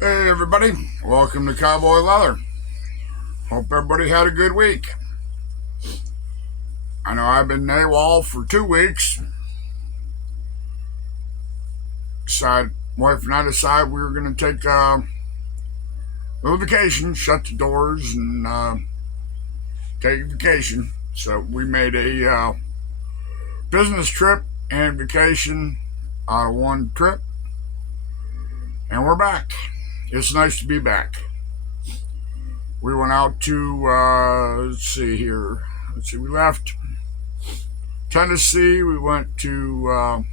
Hey everybody, welcome to Cowboy Leather. Hope everybody had a good week. I know I've been AWOL for 2 weeks. Wife and I decided we were going to take a little vacation, shut the doors, and take a vacation. So we made a business trip and vacation out of one trip, and we're back. It's nice to be back. We went out to, let's see here. We left Tennessee. We went to,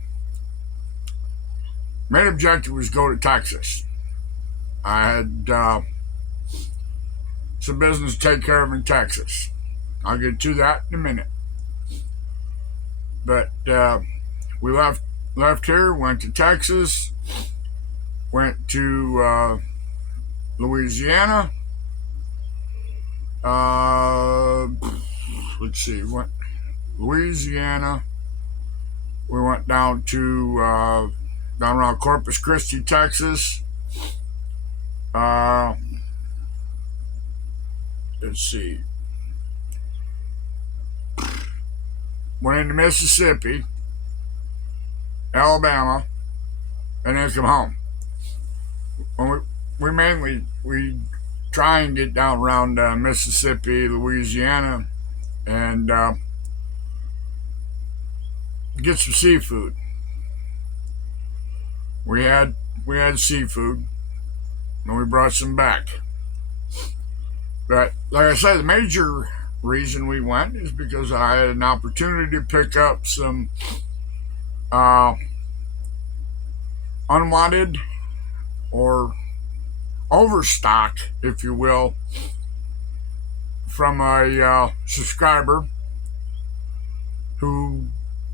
main objective was go to Texas. I had some business to take care of in Texas. I'll get to that in a minute. But we left here, went to Texas, went to Louisiana. Let's see, went Louisiana. We went down to down around Corpus Christi, Texas. Let's see. Went into Mississippi, Alabama, and then come home. We try and get down around Mississippi, Louisiana, and get some seafood. We had seafood, and we brought some back. But like I said, the major reason we went is because I had an opportunity to pick up some unwanted or overstock, if you will, from a subscriber who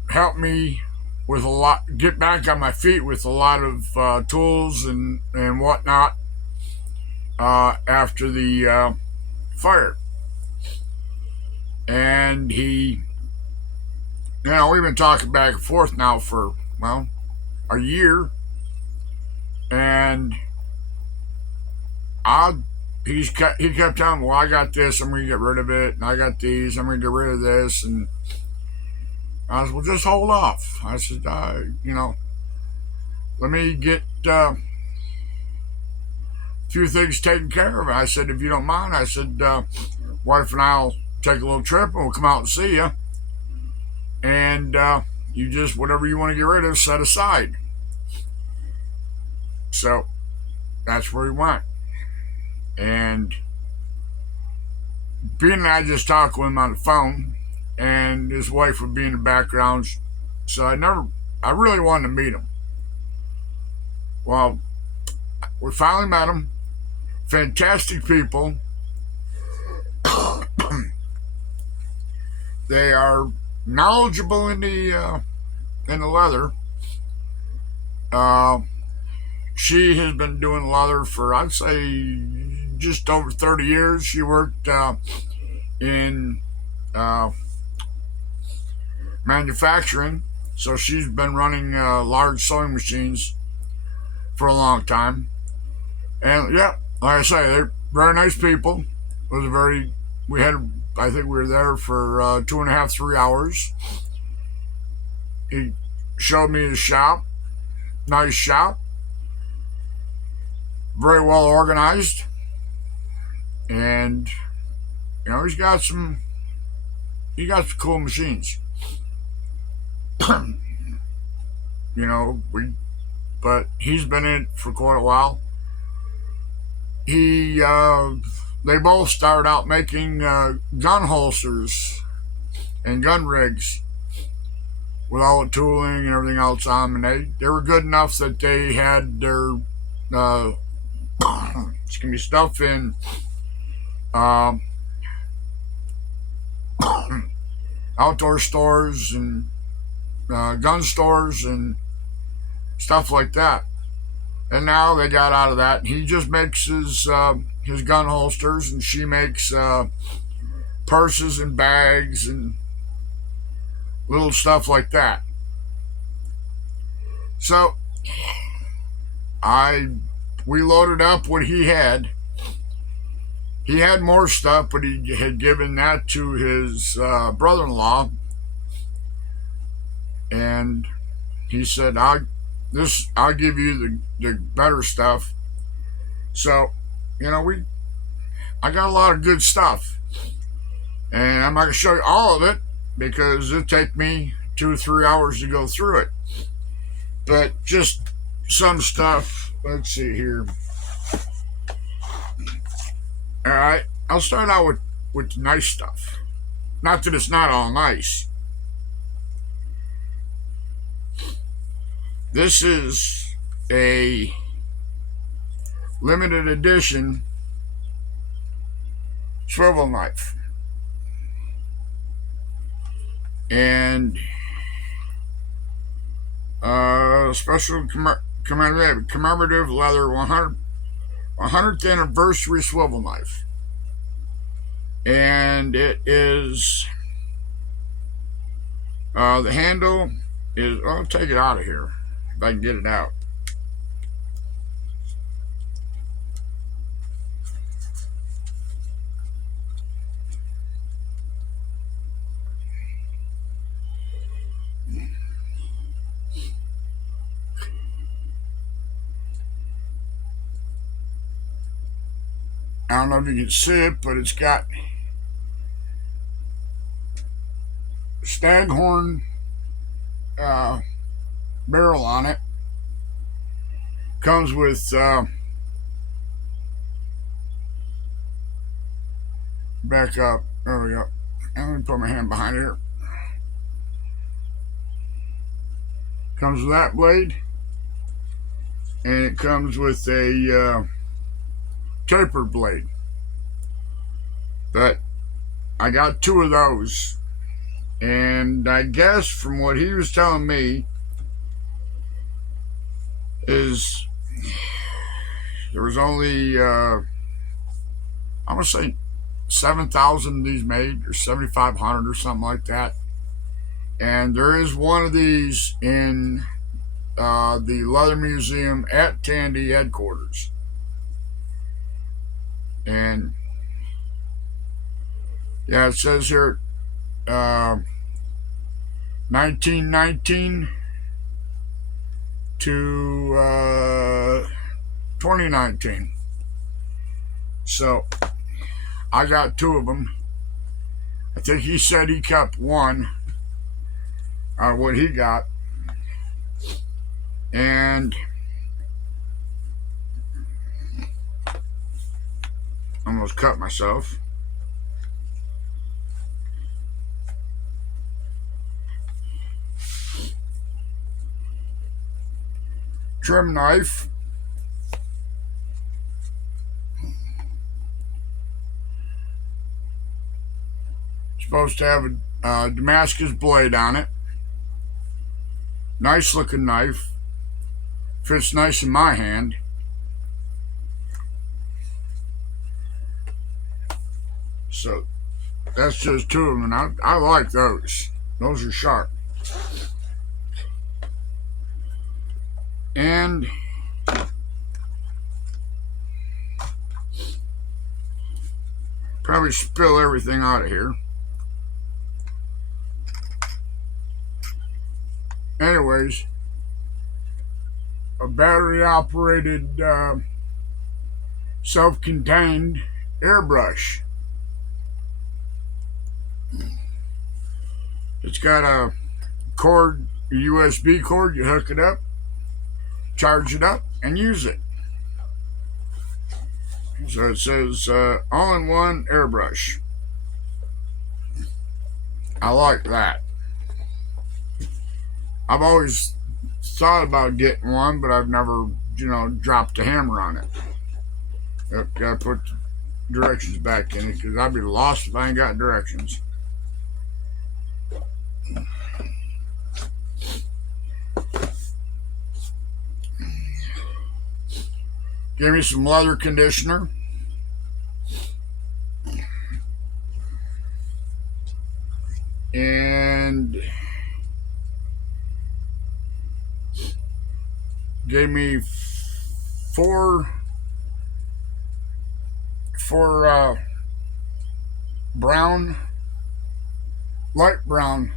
helped me with a lot, get back on my feet with a lot of tools and whatnot after the fire. And he, we've been talking back and forth now for, a year. And he kept telling me, well, I got this, I'm going to get rid of it. And I got these, I'm going to get rid of this. And I said, well, just hold off. I said, let me get a few things taken care of. I said, if you don't mind, I said, wife and I'll take a little trip and we'll come out and see you. And you just, whatever you want to get rid of, set aside. So that's where we went. And Bean and I just talked with him on the phone, and his wife would be in the background. So I really wanted to meet him. Well, we finally met him. Fantastic people. They are knowledgeable in the leather. She has been doing leather for, I'd say, just over 30 years. She worked in manufacturing, so she's been running large sewing machines for a long time. And yeah, like I say, they're very nice people. It was I think we were there for 2.5, 3 hours. He showed me his shop. Nice shop. Very well organized. And, he's got some cool machines. But he's been in it for quite a while. They both started out making gun holsters and gun rigs with all the tooling and everything else on them. And they were good enough that they had their stuff in outdoor stores and gun stores and stuff like that. And now they got out of that. He just makes his gun holsters, and she makes purses and bags and little stuff like that. So I we loaded up what he had. He had more stuff, but he had given that to his brother-in-law, and he said, I'll give you the better stuff." So, we I got a lot of good stuff, and I'm not gonna show you all of it because it'd take me 2 or 3 hours to go through it. But just some stuff. Let's see here. All right, I'll start out with nice stuff. Not that it's not all nice. This is a limited edition swivel knife, and special commemorative leather 100th anniversary swivel knife, and it is the handle is. I'll take it out of here if I can get it out. I don't know if you can see it, but it's got staghorn barrel on it. Comes with back up. There we go. And let me put my hand behind here. Comes with that blade, and it comes with a tapered blade. But I got two of those, and I guess from what he was telling me is there was only I'm gonna say 7,000 of these made, or 7,500 or something like that. And there is one of these in the Leather Museum at Tandy headquarters. And yeah, it says here 1919 to 2019. So I got two of them. I think he said he kept one out of what he got. And almost cut myself. Trim knife. Supposed to have a Damascus blade on it. Nice looking knife. Fits nice in my hand. So that's just two of them, and I like those. Those are sharp. And probably spill everything out of here. Anyways, a battery operated self-contained airbrush. It's got a cord, a USB cord. You hook it up, charge it up, and use it. So it says all-in-one airbrush. I like that. I've always thought about getting one, but I've never, dropped a hammer on it. Yep, gotta put directions back in it because I'd be lost if I ain't got directions. Give me some leather conditioner. And gave me four brown, light brown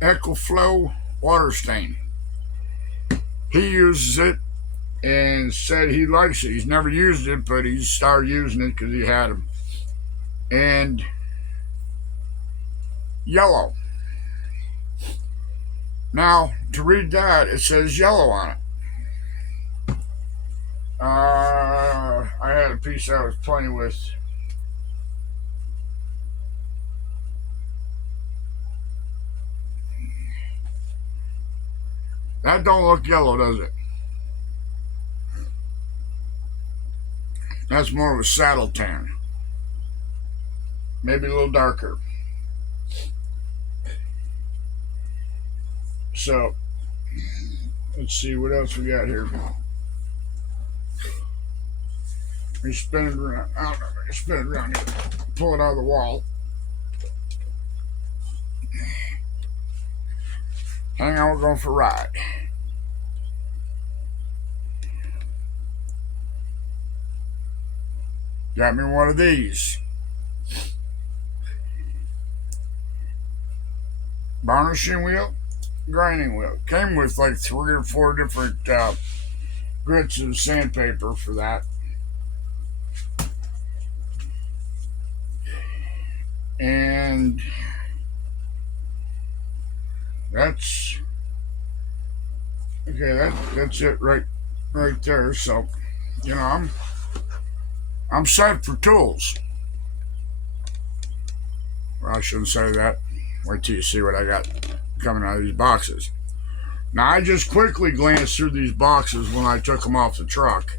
EcoFlow water stain. He uses it and said he likes it. He's never used it, but he started using it because he had them. And yellow. Now, to read that, it says yellow on it. I had a piece I was playing with. That don't look yellow, does it? That's more of a saddle tan. Maybe a little darker. So, let's see what else we got here. Let me spin it around. I don't know. Let me spin it around here. Pull it out of the wall. Hang on, we're going for a ride. Got me one of these. Varnishing wheel, grinding wheel. Came with like 3 or 4 different grits of sandpaper for that. And that's okay. That's it right there. So, you know, I'm set for tools. Well, I shouldn't say that. Wait till you see what I got coming out of these boxes. Now, I just quickly glanced through these boxes when I took them off the truck.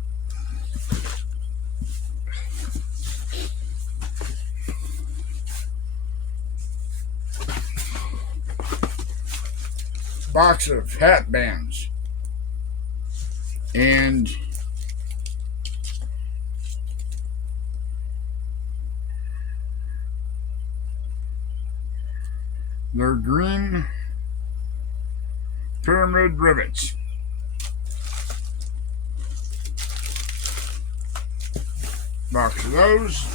Box of hat bands. And they're green pyramid rivets. Box of those.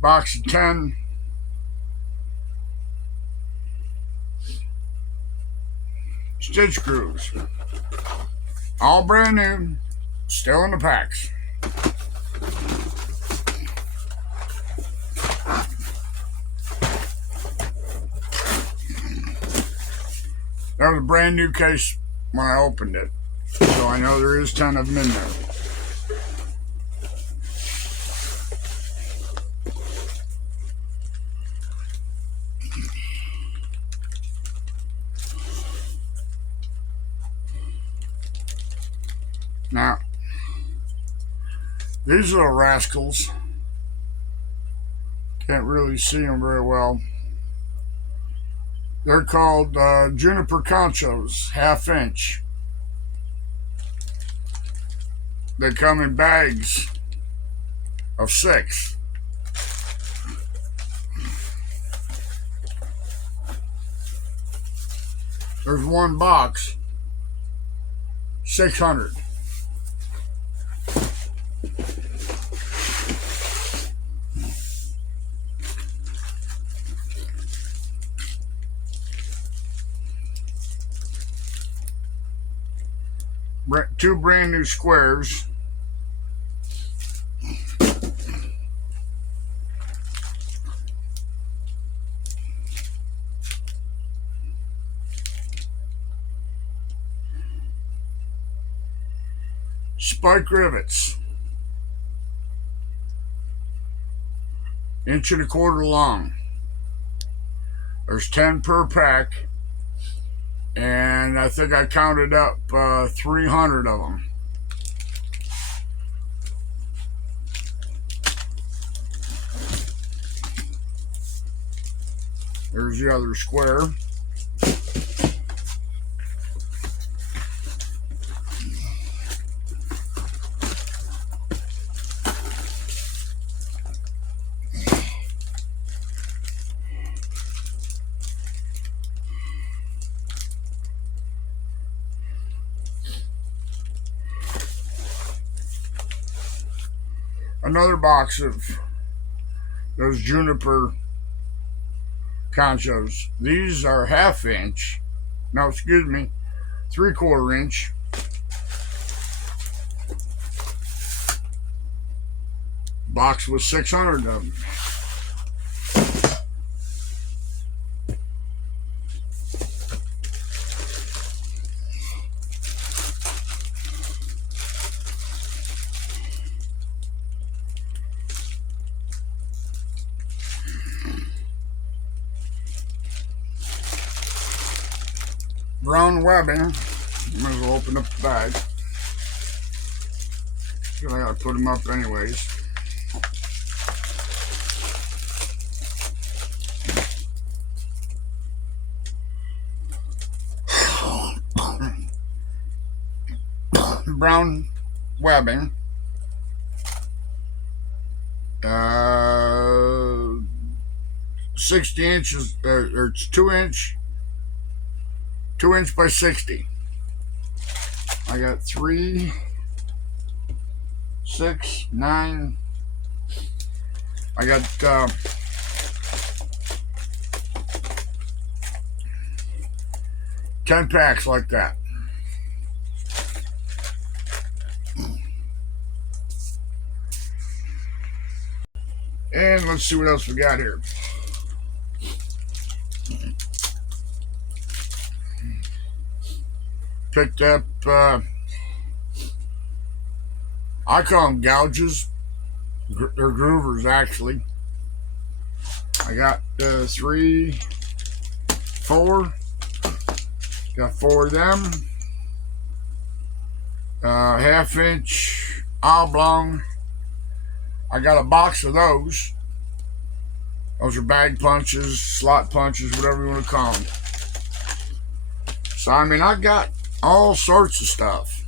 Box of 10 stitch screws. All brand new, still in the packs. That was a brand new case when I opened it, so I know there is 10 of them in there. Now, these little rascals, can't really see them very well. They're called juniper conchos, 1/2 inch. They come in bags of 6. There's one box, 600. Two brand new squares. Spike rivets. 1.25 inches long. There's 10 per pack. And I think I counted up 300 of them. There's the other square. another box of those juniper conchos. These are 1/2 inch. No, excuse me, 3/4 inch. Box with 600 of them. Brown webbing. Might as well open up the bag. I gotta put them up anyways. Brown webbing. 60 inches, or it's 2 inch by 60. I got 3, 6, 9. I got 10 packs like that. And let's see what else we got here. Picked up, I call them gouges. They're groovers, actually. I got 3, 4. Got 4 of them. 1/2 inch oblong. I got a box of those. Those are bag punches, slot punches, whatever you want to call them. So, I mean, I got all sorts of stuff.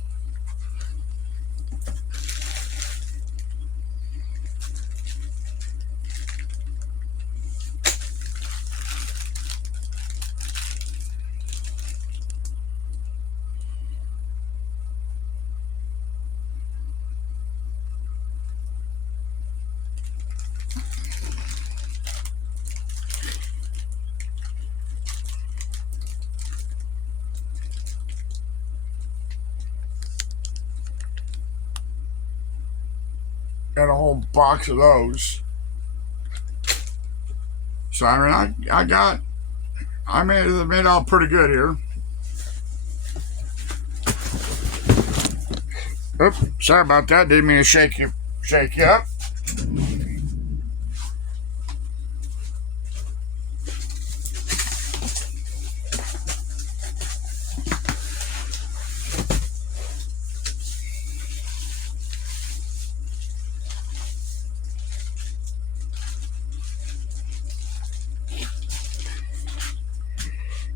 Got a whole box of those. So I mean, I made out pretty good here. Oops, sorry about that. Didn't mean to shake you up.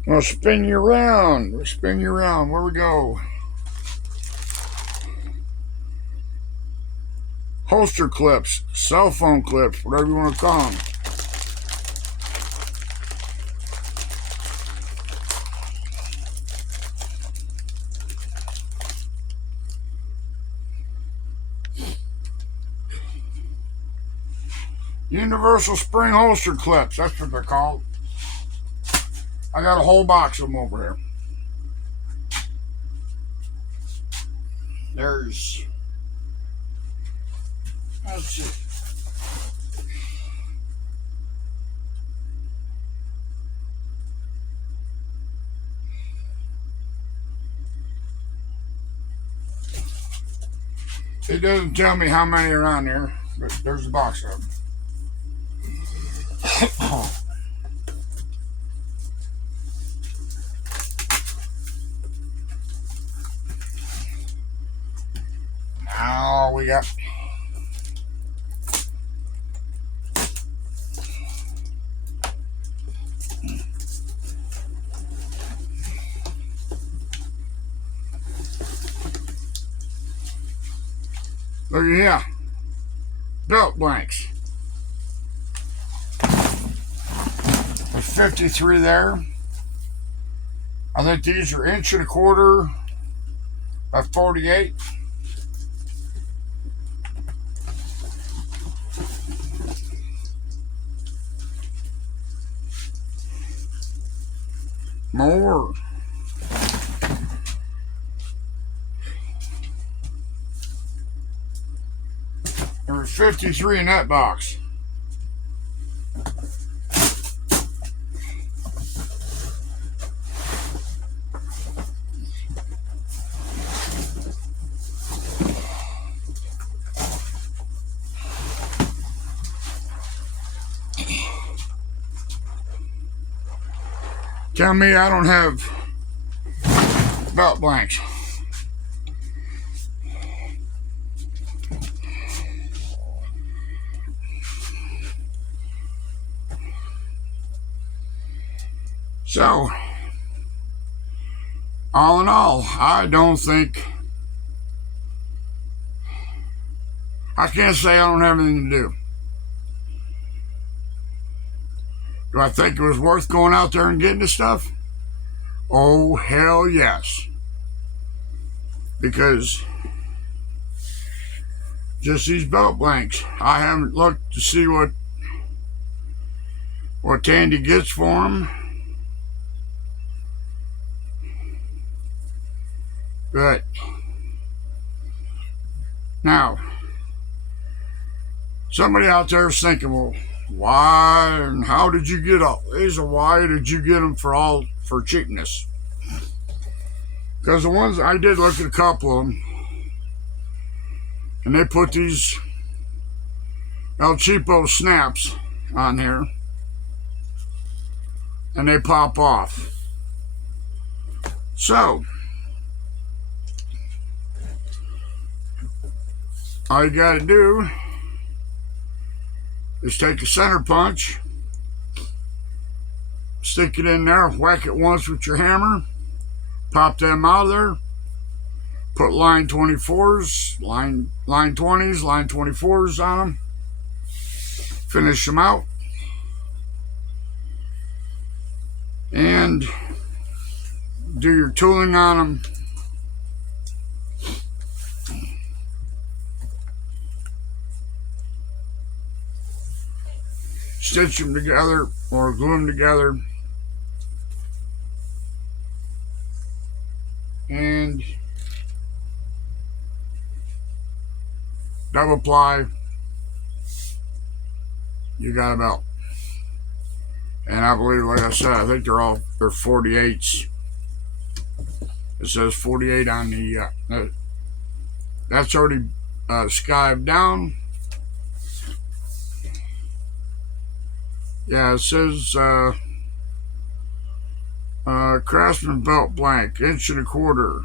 We'll spin you around. We'll spin you around. Where we go? Holster clips, cell phone clips, whatever you want to call them. Universal spring holster clips. That's what they're called. I got a whole box of them over here. There's, let's see. It doesn't tell me how many are on there, but there's a box of them. Now we got look at here. Belt blanks. There's 53 there. I think these are 1.25 inches by 48. more. There was 53 in that box. Tell me I don't have belt blanks. So, all in all, I can't say I don't have anything to do. Do I think it was worth going out there and getting the stuff? Oh, hell yes. Because just these belt blanks, I haven't looked to see what Tandy gets for them. But now, somebody out there is thinking, well, why and how did you get all these, or why did you get them for cheapness? Because the ones I did look at a couple of them, and they put these El Cheapo snaps on here, and they pop off. So, all you got to do is take a center punch, stick it in there, whack it once with your hammer, pop them out of there, put line 24s, line 20s, line 24s on them, finish them out, and do your tooling on them. Stitch them together or glue them together, and double ply. You got a belt. And I believe, like I said, I think they're 48s. It says 48 on the that's already skived down. Yeah, it says Craftsman belt blank, inch and a quarter.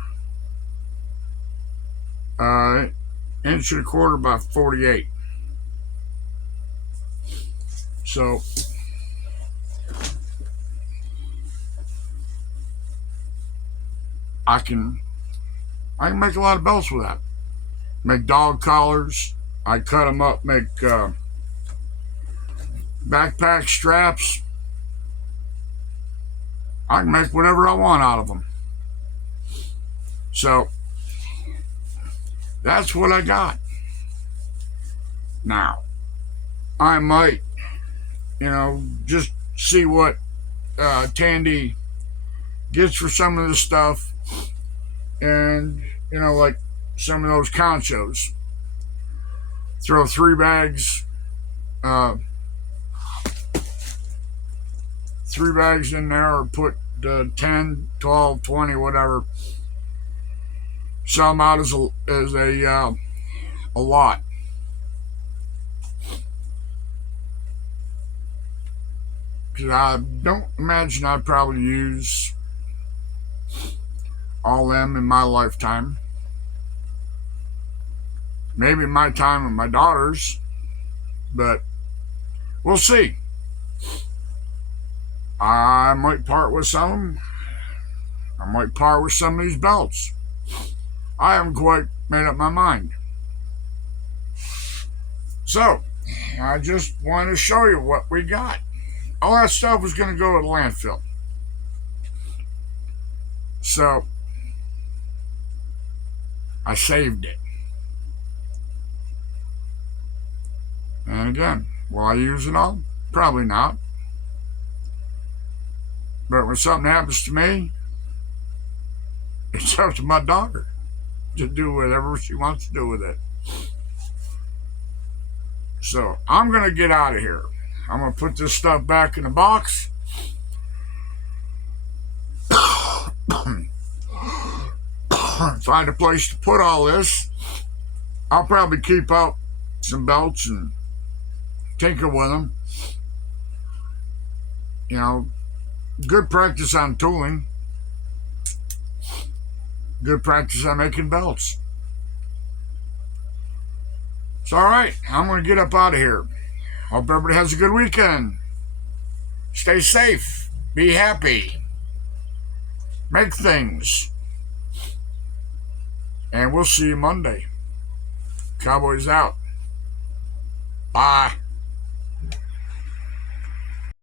Inch and a quarter by 48. So I can make a lot of belts with that. Make dog collars. I cut them up, make backpack straps. I can make whatever I want out of them. So that's what I got. Now, I might, just see what Tandy gets for some of the stuff, and like some of those conchos. Throw 3 bags, 3 bags in there, or put 10, 12, 20, whatever. Sell them out as a lot. Because I don't imagine I'd probably use all them in my lifetime. Maybe my time with my daughters, but we'll see. I might part with some of them. I might part with some of these belts. I haven't quite made up my mind. So, I just want to show you what we got. All that stuff was going to go to landfill. So, I saved it. And again, will I use it all? Probably not. But when something happens to me, it's up to my daughter to do whatever she wants to do with it. So I'm going to get out of here. I'm going to put this stuff back in the box. Find a place to put all this. I'll probably keep up some belts and tinker with them. You know, good practice on tooling. Good practice on making belts. It's all right. I'm going to get up out of here. Hope everybody has a good weekend. Stay safe. Be happy. Make things. And we'll see you Monday. Cowboys out. Bye.